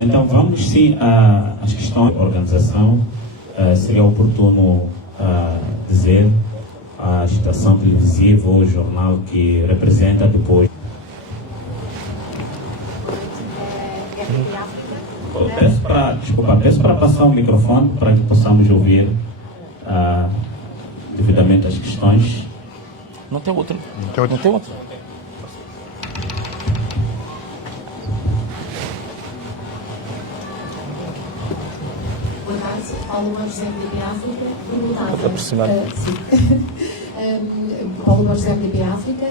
Então vamos sim às questões da organização. Seria oportuno dizer a estação televisiva ou jornal que representa depois. Peço para passar o microfone para que possamos ouvir devidamente as questões. Não tem outro. Não tem outro. Boa tarde, Paulo Borges, MDB África. Perguntava. Paulo Borges, MDB África.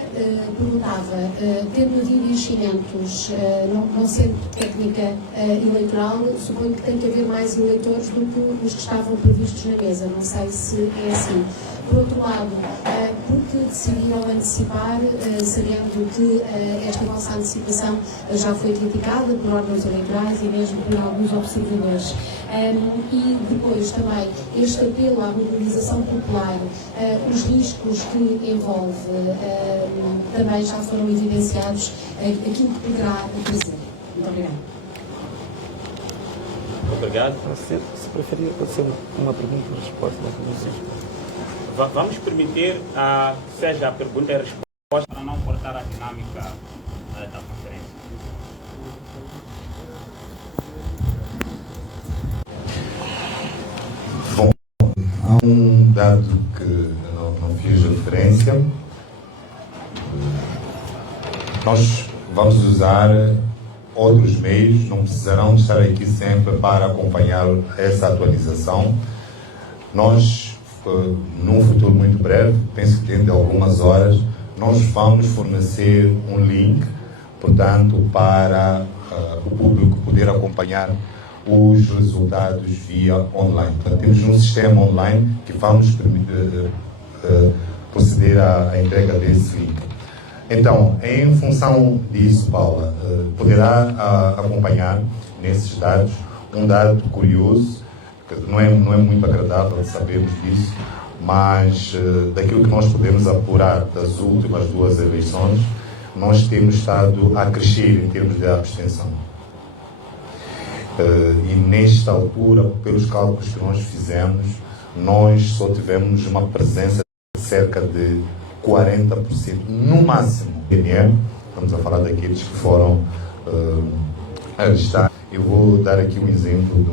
Perguntava, tendo havido enchimentos, não sendo técnica eleitoral, suponho que tem que haver mais eleitores do que os que estavam previstos na mesa. Não sei se é assim. Por outro lado, porque decidiram antecipar, sabendo que esta vossa antecipação já foi criticada por órgãos eleitorais e mesmo por alguns observadores. E depois também este apelo à mobilização popular, os riscos que envolve, também já foram evidenciados, aquilo que poderá trazer. Muito obrigada. Obrigado. Se preferir, pode ser uma pergunta e resposta da comissão. Vamos permitir que seja a pergunta e a resposta para não cortar a dinâmica da conferência. Bom, há um dado que não fiz referência. Nós vamos usar outros meios, não precisarão de estar aqui sempre para acompanhar essa atualização. Nós, num futuro muito breve, penso que dentro de algumas horas, nós vamos fornecer um link, portanto, para o público poder acompanhar os resultados via online. Portanto, temos um sistema online que vamos proceder à entrega desse link. Então, em função disso, Paula, poderá acompanhar nesses dados um dado curioso, não é muito agradável sabermos disso, mas daquilo que nós podemos apurar das últimas duas eleições, nós temos estado a crescer em termos de abstenção. E nesta altura, pelos cálculos que nós fizemos, nós só tivemos uma presença de cerca de 40%, no máximo. Estamos a falar daqueles que foram alistados. Eu vou dar aqui um exemplo de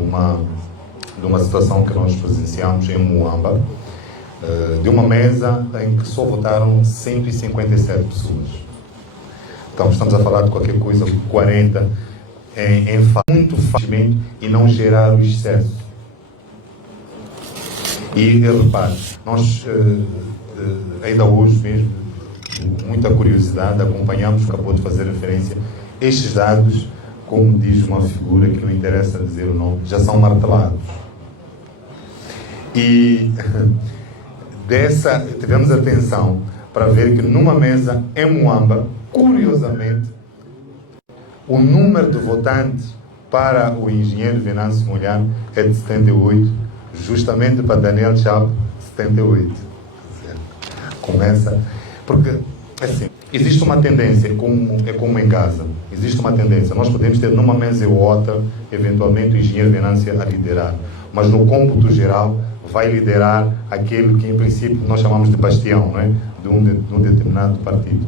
uma situação que nós presenciamos em Moamba, de uma mesa em que só votaram 157 pessoas. Então estamos a falar de qualquer coisa, 40 muito facilmente e não gerar o excesso. E repare, nós ainda hoje mesmo, com muita curiosidade, acompanhamos, acabou de fazer referência, estes dados, como diz uma figura que não interessa dizer o nome, já são martelados. E tivemos atenção para ver que numa mesa em Moamba, curiosamente, o número de votantes para o engenheiro Venâncio Molhano é de 78, justamente para Daniel Chapo, 78. Começa, porque, assim, existe uma tendência, é como em casa, existe uma tendência, nós podemos ter numa mesa ou outra, eventualmente o engenheiro Venâncio a liderar, mas no cômputo geral vai liderar aquele que em princípio nós chamamos de bastião, não é? de um determinado partido.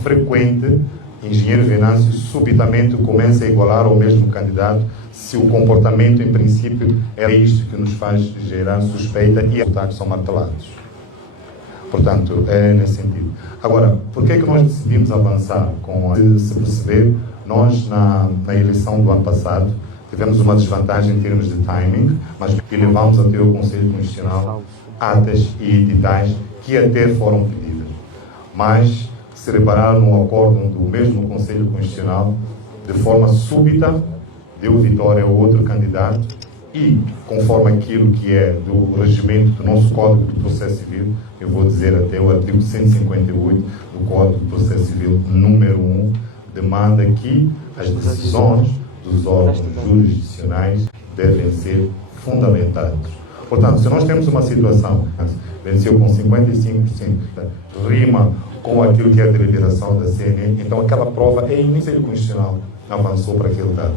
É frequente engenheiro Venâncio subitamente começa a igualar ao mesmo candidato se o comportamento em princípio é isto que nos faz gerar suspeita e os resultados são martelados. Portanto, é nesse sentido. Agora, por que é que nós decidimos avançar? Se perceber, nós na eleição do ano passado tivemos uma desvantagem em termos de timing, mas que levamos até o Conselho Constitucional atas e editais que até foram pedidas. Mas se reparar no acórdão do mesmo Conselho Constitucional, de forma súbita, deu vitória a outro candidato e, conforme aquilo que é do regimento do nosso Código de Processo Civil, eu vou dizer até o artigo 158 do Código de Processo Civil, número 1, demanda que as decisões dos órgãos jurisdicionais devem ser fundamentadas. Portanto, se nós temos uma situação que venceu com 55%, rima com aquilo que é a deliberação da CNE, então aquela prova é inconstitucional, avançou para aquele dado.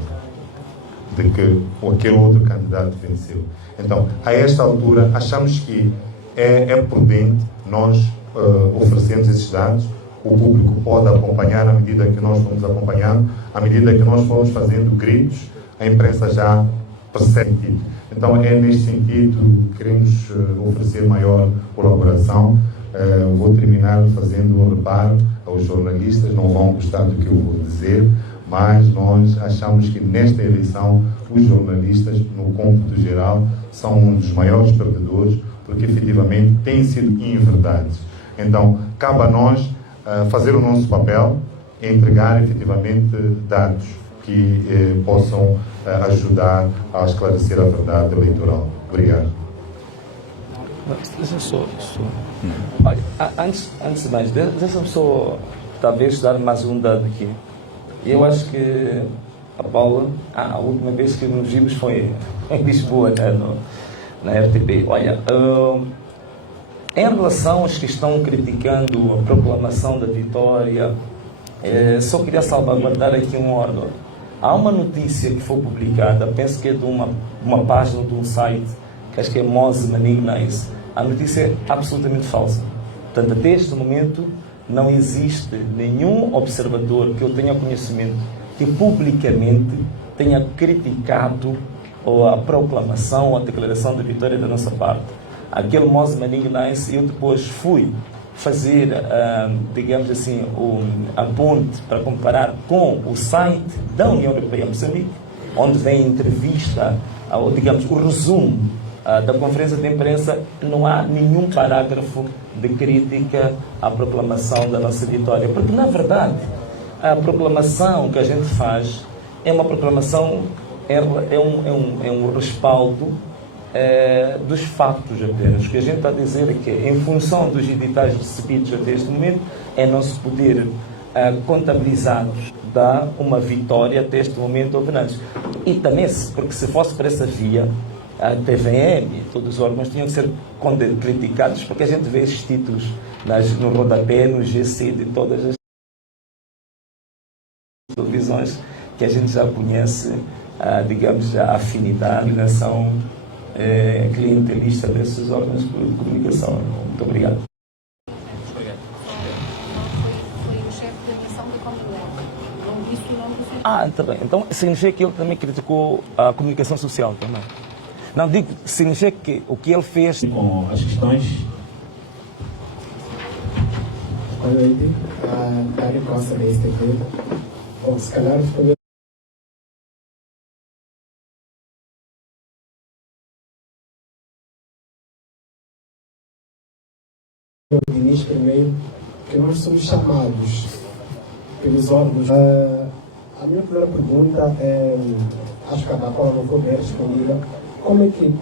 de que aquele outro candidato venceu. Então, a esta altura, achamos que é prudente nós oferecermos esses dados. O público pode acompanhar à medida que nós vamos acompanhando, à medida que nós formos fazendo gritos, a imprensa já percebe. Então, é neste sentido que queremos oferecer maior colaboração. Vou terminar fazendo um reparo aos jornalistas, não vão gostar do que eu vou dizer, mas nós achamos que nesta eleição os jornalistas, no cômputo geral, são um dos maiores perdedores, porque efetivamente têm sido inverdades. Então, cabe a nós fazer o nosso papel e entregar efetivamente dados que possam ajudar a esclarecer a verdade eleitoral. Obrigado. Deixa-me só. Olha, antes de mais, deixa-me só talvez dar mais um dado aqui. Eu acho que a Paula, a última vez que nos vimos foi em Lisboa, na RTP. Olha, em relação aos que estão criticando a proclamação da vitória, só queria salvaguardar aqui um órgão. Há uma notícia que foi publicada, penso que é de uma página de um site, que acho que é Mose Manignais. A notícia é absolutamente falsa. Portanto, até este momento, não existe nenhum observador que eu tenha conhecimento que publicamente tenha criticado a proclamação ou a declaração de vitória da nossa parte. Aquele Mose Manignais, eu depois fui fazer, digamos assim, a ponte para comparar com o site da União Europeia Moçambique, onde vem a entrevista, ou digamos, o resumo da conferência de imprensa. Não há nenhum parágrafo de crítica à proclamação da nossa vitória, porque na verdade a proclamação que a gente faz é uma proclamação, é um respaldo dos factos apenas. O que a gente está a dizer é que, em função dos editais recebidos até este momento, é nosso poder contabilizados dá uma vitória até este momento ao Venâncio. E também, porque se fosse para essa via, a TVM e todos os órgãos tinham que ser criticados, porque a gente vê esses títulos no rodapé, no GC de todas as televisões que a gente já conhece, digamos, a afinidade, a nação clientelista desses órgãos de comunicação. Muito obrigado. Foi o chefe da missão da Commonwealth. Não disse o nome do Está bem. Então significa que ele também criticou a comunicação social também. Não, digo, significa que o que ele fez... Com as questões... Boa noite, Dário Costa da STV. Bom, se calhar os primeiros... Eu diria primeiro que nós somos chamados pelos órgãos. A minha primeira pergunta é, acho que a da qual não foi bem respondida, como é que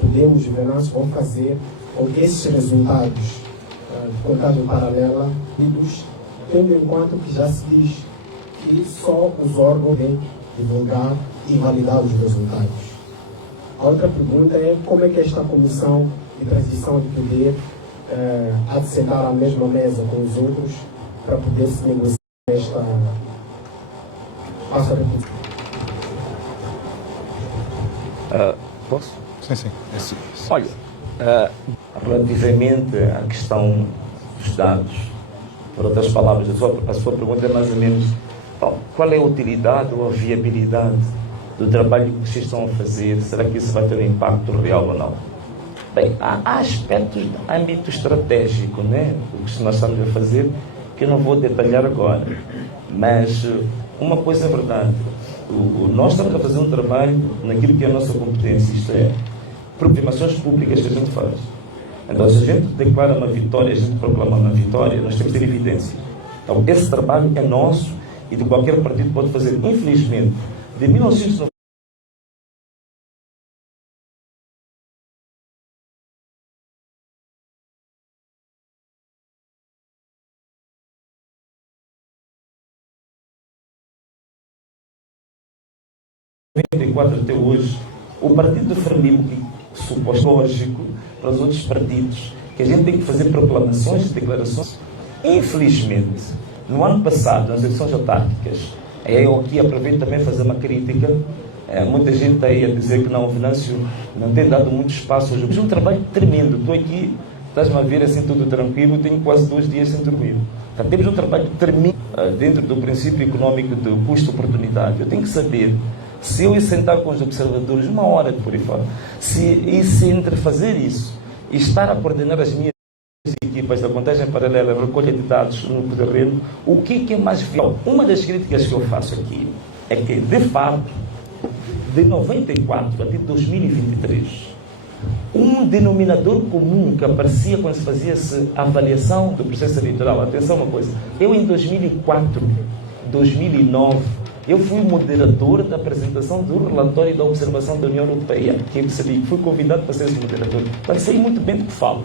podemos, os Venâncio, vão fazer com que esses resultados de contagem paralela, tendo em conta que já se diz que só os órgãos devem divulgar e validar os resultados. A outra pergunta é como é que esta comissão de transição de poder há de sentar à mesma mesa com os outros para poder se negociar esta... Passo a repetir. Posso? Sim. Olha, relativamente à questão dos dados, por outras palavras, a sua pergunta é mais ou menos qual é a utilidade ou a viabilidade do trabalho que vocês estão a fazer? Será que isso vai ter um impacto real ou não? Bem, há aspectos de âmbito estratégico, né? O que nós estamos a fazer, que eu não vou detalhar agora, mas uma coisa é verdade. Nós estamos a fazer um trabalho naquilo que é a nossa competência, isto é, proclamações públicas que a gente faz. Então, se a gente declara uma vitória, a gente proclama uma vitória, nós temos que ter evidência. Então, esse trabalho é nosso e de qualquer partido pode fazer. Infelizmente, de 1990, até hoje, o partido do Frelimo, que suposto lógico para os outros partidos, que a gente tem que fazer proclamações e declarações. Infelizmente, no ano passado, nas eleições autárquicas, Eu aqui aproveito também fazer uma crítica. Muita gente está aí a dizer que não, o Venâncio não tem dado muito espaço hoje. Fiz um trabalho tremendo. Estou aqui, estás-me a ver assim tudo tranquilo, tenho quase 2 dias sem dormir. Então, temos um trabalho tremendo dentro do princípio econômico do custo-oportunidade. Eu tenho que saber se eu ir sentar com os observadores 1 hora por aí fora, se entre fazer isso e estar a coordenar as minhas equipas da contagem paralela, recolha de dados no terreno, o que é mais viável? Uma das críticas que eu faço aqui é que, de fato, de 94 até 2023, um denominador comum que aparecia quando se fazia a avaliação do processo eleitoral. Atenção uma coisa, eu em 2004, 2009, eu fui moderador da apresentação do relatório da observação da União Europeia, que eu sabia que fui convidado para ser esse moderador. Então sei muito bem do que falo.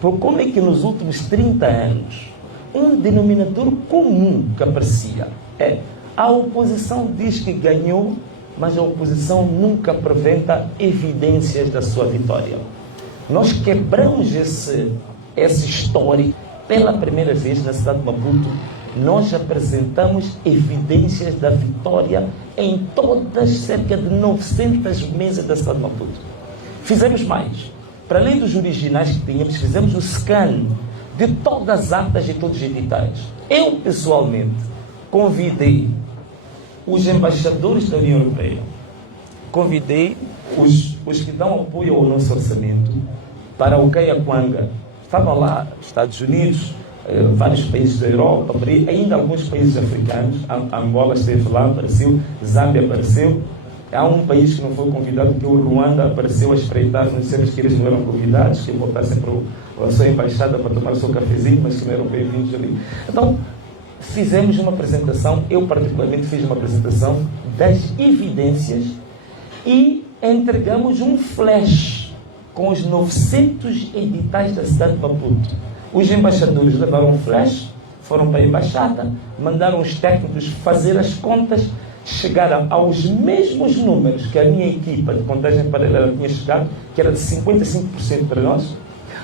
Por como é que nos últimos 30 anos, um denominador comum que aparecia é a oposição diz que ganhou, mas a oposição nunca apresenta evidências da sua vitória. Nós quebramos esse histórico pela primeira vez na cidade de Maputo. Nós apresentamos evidências da vitória em todas, cerca de 900 mesas da cidade de Maputo. Fizemos mais. Para além dos originais que tínhamos, fizemos o scan de todas as atas e todos os editais. Eu, pessoalmente, convidei os embaixadores da União Europeia, convidei os que dão apoio ao nosso orçamento para o Kaiaquanga. Estavam lá Estados Unidos, vários países da Europa, ainda alguns países africanos. Angola esteve lá, apareceu, Zâmbia apareceu. Há um país que não foi convidado, que é o Ruanda, apareceu a espreitar, nós dissemos que eles não eram convidados, que voltassem para a sua embaixada para tomar o seu cafezinho, mas que não eram bem-vindos ali. Então, fizemos uma apresentação, eu particularmente fiz uma apresentação das evidências e entregamos um flash com os 900 editais da cidade de Maputo. Os embaixadores levaram um flash, foram para a embaixada, mandaram os técnicos fazer as contas, chegaram aos mesmos números que a minha equipa de contagem paralela tinha chegado, que era de 55% para nós,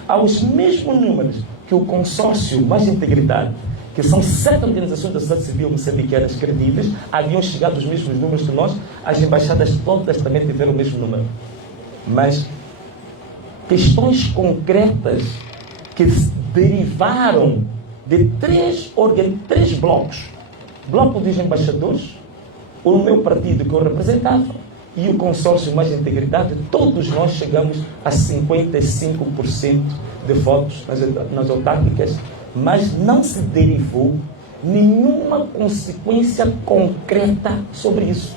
aos mesmos números que o consórcio Mais Integridade, que são 7 organizações da sociedade civil moçambicanas credíveis, haviam chegado aos mesmos números que nós. As embaixadas todas também tiveram o mesmo número. Mas questões concretas que derivaram de 3 blocos. Bloco dos embaixadores, o meu partido que eu representava e o consórcio Mais Integridade, todos nós chegamos a 55% de votos nas autárquicas, mas não se derivou nenhuma consequência concreta sobre isso.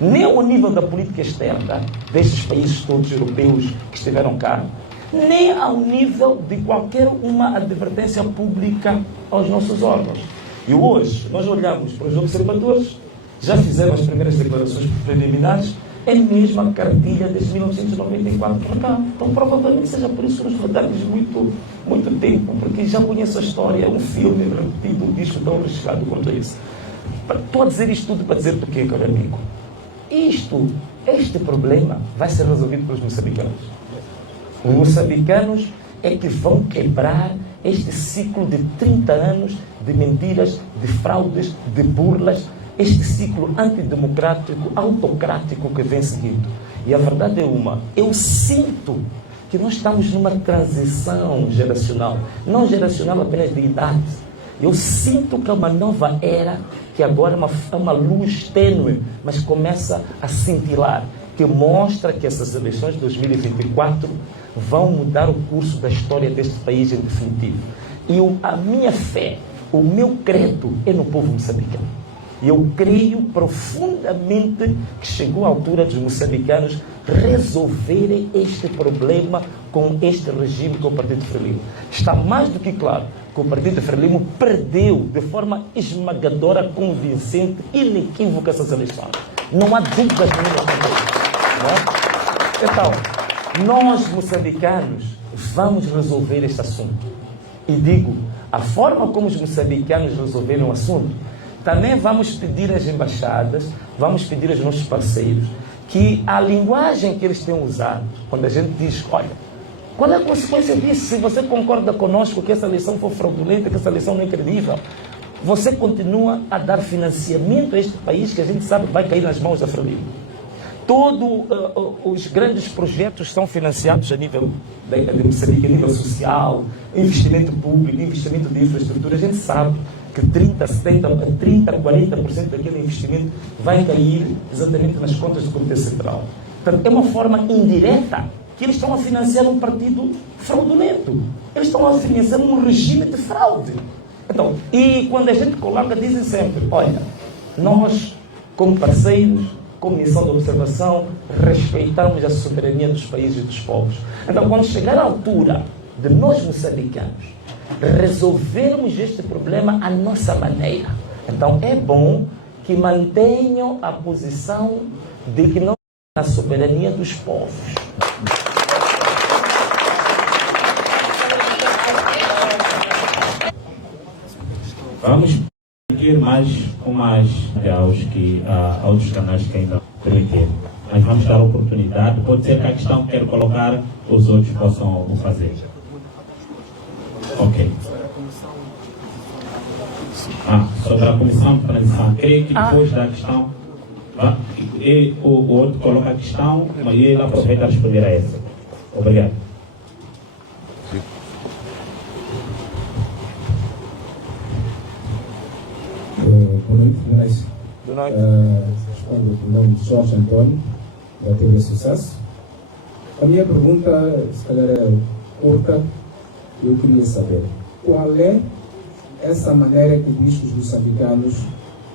Nem ao nível da política externa destes países todos europeus que estiveram cá, nem ao nível de qualquer uma advertência pública aos nossos órgãos. E hoje, nós olhamos para os observadores, já fizeram as primeiras declarações preliminares, é a mesma cartilha desde 1994 para cá. Então, provavelmente seja por isso que nos rodamos muito tempo, porque já conheço a história, um filme repetido, um disco tão recheado quanto isso. Estou a dizer isto tudo para dizer o quê, caro amigo? Este problema vai ser resolvido pelos moçambicanos. Os moçambicanos é que vão quebrar este ciclo de 30 anos de mentiras, de fraudes, de burlas, este ciclo antidemocrático, autocrático que vem seguindo. E a verdade é eu sinto que nós estamos numa transição geracional, não geracional apenas de idade. Eu sinto que é uma nova era, que agora é uma luz tênue, mas começa a cintilar, que mostra que essas eleições de 2024 vão mudar o curso da história deste país em definitivo. E a minha fé, o meu credo é no povo moçambicano. Eu creio profundamente que chegou a altura dos moçambicanos resolverem este problema com este regime que é o Partido Frelimo. Está mais do que claro que o Partido Frelimo perdeu de forma esmagadora, convincente, inequívoca essas eleições. Não há dúvidas nenhuma sobre isso. Então, nós moçambicanos vamos resolver este assunto. E digo, a forma como os moçambicanos resolveram o assunto, também vamos pedir às embaixadas, vamos pedir aos nossos parceiros, que a linguagem que eles têm usado, quando a gente diz, olha, qual é a consequência disso? Se você concorda conosco que essa eleição foi fraudulenta, que essa eleição não é credível, você continua a dar financiamento a este país que a gente sabe que vai cair nas mãos da Frelimo. Todos os grandes projetos são financiados a nível de Moçambique, a nível social, investimento público, investimento de infraestrutura. A gente sabe que 30%, 40% daquele investimento vai cair exatamente nas contas do Comitê Central. Portanto, é uma forma indireta que eles estão a financiar um partido fraudulento. Eles estão a financiar um regime de fraude. Então, e quando a gente coloca, dizem sempre, olha, nós, como parceiros, como missão de observação, respeitamos a soberania dos países e dos povos. Então, quando chegar a altura de nós, moçambicanos, resolvermos este problema à nossa maneira, então é bom que mantenham a posição de que nós temos a soberania dos povos. Vamos seguir mais com mais aos que outros canais que ainda permitirem. Mas vamos dar oportunidade. Pode ser que a questão que quero colocar, os outros possam o fazer. Ok. Sobre a comissão de transição. Creio que depois da questão, o outro coloca a questão, mas ele aproveita a responder a essa. Obrigado. Boa noite, Grace. Boa noite. Respondo com o nome de Jorge Antônio, da TV Sucesso. A minha pergunta, se calhar é curta, eu queria saber qual é essa maneira que diz que os moçambicanos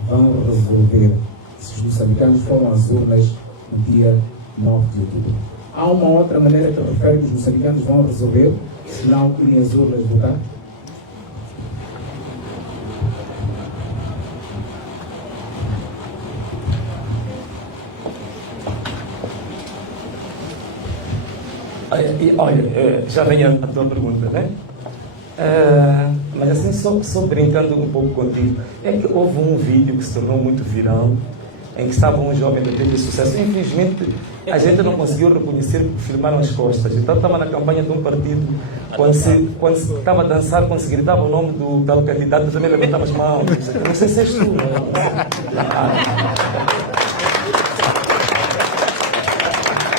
vão resolver, se os moçambicanos foram às urnas no dia 9 de outubro. Há uma outra maneira que refere que os moçambicanos vão resolver, se não irem às urnas votar? Olha, já vem a tua pergunta, né? Mas assim, só brincando um pouco contigo, é que houve um vídeo que se tornou muito viral, em que estava um jovem da TV Sucesso. Infelizmente, a gente não conseguiu reconhecer porque filmaram as costas. Então, estava na campanha de um partido, quando se estava a dançar, quando se gritava o nome do tal candidato, também levantava as mãos. Não sei se és tu,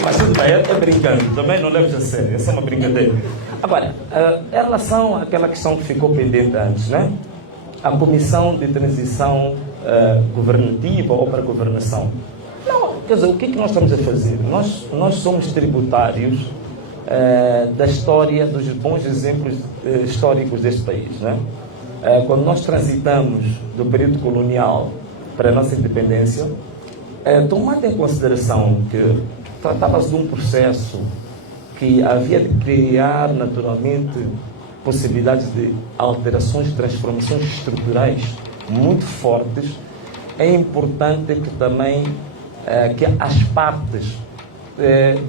Mas tudo bem, é brincando, também não leves a sério, é só uma brincadeira. Agora, em relação àquela questão que ficou pendente antes, né? A comissão de transição governativa ou para a governação. Não, quer dizer, o que é que nós estamos a fazer? Nós somos tributários da história, dos bons exemplos históricos deste país, né? Quando nós transitamos do período colonial para a nossa independência, tomando em consideração que tratava-se de um processo que havia de criar naturalmente possibilidades de alterações, transformações estruturais muito fortes, é importante que também que as partes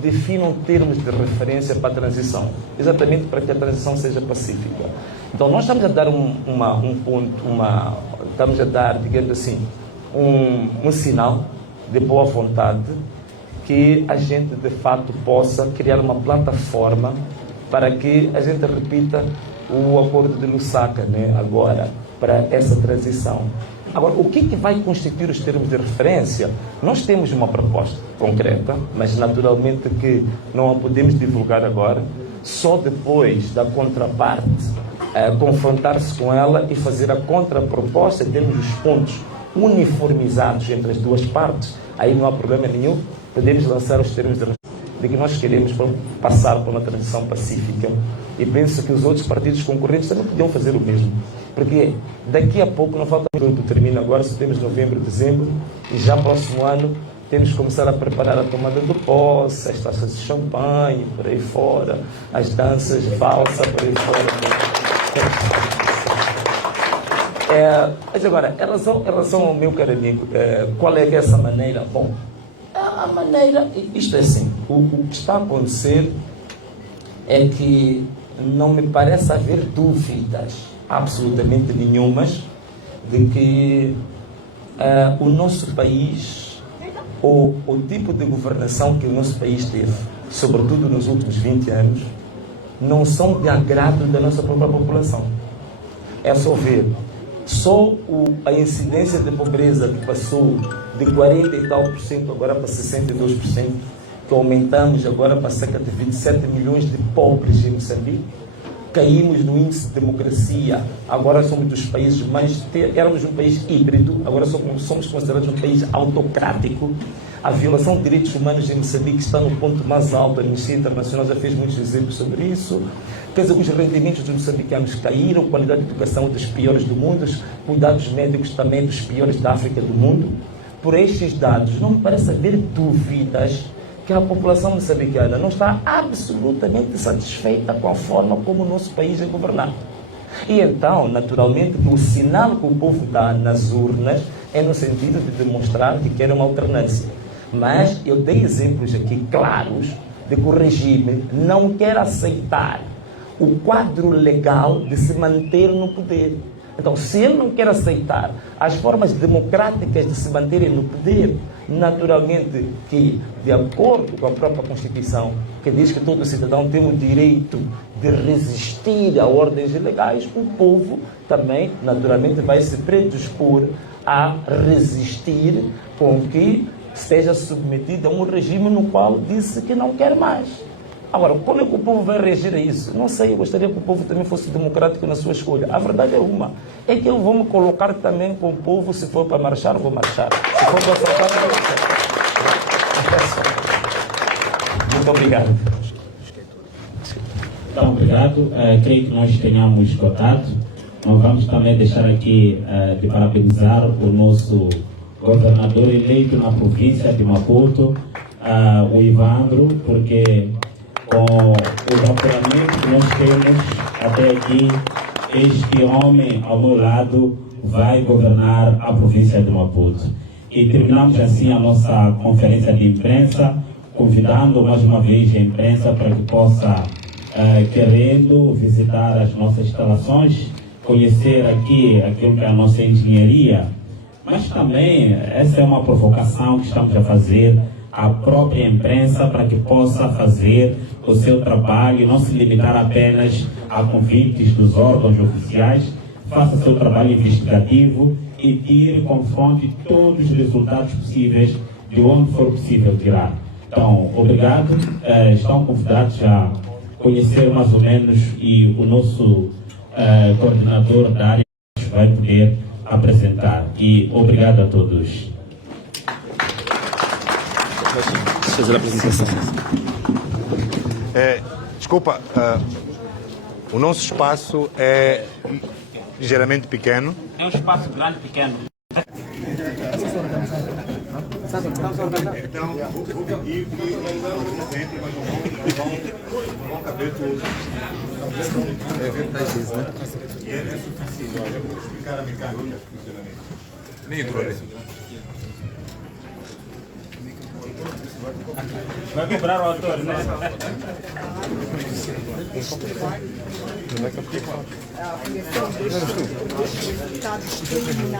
definam termos de referência para a transição, exatamente para que a transição seja pacífica. Então nós estamos a dar estamos a dar, digamos assim, um sinal de boa vontade que a gente de fato possa criar uma plataforma para que a gente repita o acordo de Lusaka, né, agora, para essa transição. Agora, o que vai constituir os termos de referência? Nós temos uma proposta concreta, mas naturalmente que não a podemos divulgar agora, só depois da contraparte confrontar-se com ela e fazer a contraproposta, termos os pontos uniformizados entre as duas partes, aí não há problema nenhum, podemos lançar os termos de que nós queremos passar por uma transição pacífica, e penso que os outros partidos concorrentes também podiam fazer o mesmo, porque daqui a pouco, não falta muito, termina agora, se temos novembro, dezembro, e já próximo ano temos que começar a preparar a tomada do posse, as taças de champanhe, por aí fora, as danças, valsa, por aí fora. Mas agora, em relação ao meu caro amigo, qual é essa maneira? Bom, a maneira, isto é assim, o que está a acontecer é que não me parece haver dúvidas absolutamente nenhumas de que o nosso país, ou o tipo de governação que o nosso país teve, sobretudo nos últimos 20 anos, não são de agrado da nossa própria população. É só ver Só a incidência de pobreza que passou de 40 e tal por cento agora para 62%, que aumentamos agora para cerca de 27 milhões de pobres em Moçambique. Caímos no índice de democracia, agora somos dos países mais... Éramos um país híbrido, agora somos considerados um país autocrático. A violação de direitos humanos em Moçambique está no ponto mais alto. A Amnistia Internacional já fez muitos exemplos sobre isso. Quer dizer, os rendimentos dos moçambicanos caíram, a qualidade de educação é dos piores do mundo, os cuidados médicos também dos piores da África do mundo. Por estes dados, não me parece haver dúvidas que a população moçambicana não está absolutamente satisfeita com a forma como o nosso país é governado. E então, naturalmente, o sinal que o povo dá nas urnas é no sentido de demonstrar que quer uma alternância. Mas eu dei exemplos aqui claros de que o regime não quer aceitar o quadro legal de se manter no poder. Então, se ele não quer aceitar as formas democráticas de se manterem no poder, naturalmente que, de acordo com a própria Constituição, que diz que todo cidadão tem o direito de resistir a ordens ilegais, o povo também, naturalmente, vai se predispor a resistir com que seja submetido a um regime no qual disse que não quer mais. Agora, como é que o povo vai reagir a isso? Não sei, eu gostaria que o povo também fosse democrático na sua escolha. A verdade é uma, é que eu vou me colocar também com o povo, se for para marchar, vou marchar. Se for para assaltar, vou assaltar. Muito obrigado. Então, obrigado. Creio que nós tenhamos esgotado. Nós vamos também deixar aqui de parabenizar o nosso governador eleito na província de Maputo, o Ivandro, porque com os apuramentos que nós temos até aqui, este homem ao meu lado vai governar a província de Maputo. E terminamos assim a nossa conferência de imprensa, convidando mais uma vez a imprensa para que possa, querendo visitar as nossas instalações, conhecer aqui aquilo que é a nossa engenharia, mas também essa é uma provocação que estamos a fazer à própria imprensa para que possa fazer o seu trabalho e não se limitar apenas a convites dos órgãos oficiais, faça seu trabalho investigativo e tire como fonte todos os resultados possíveis de onde for possível tirar. Então, obrigado. Estão convidados a conhecer mais ou menos e o nosso coordenador da área vai poder apresentar. E obrigado a todos. Fazer a apresentação. Desculpa, o nosso espaço é ligeiramente pequeno. É um espaço grande, pequeno. Então, vão caber todos. E é suficiente. Eu vou explicar a mecânica de funcionamento. Nem entrou ali. Vai cobrar o autor, né? Está discriminado.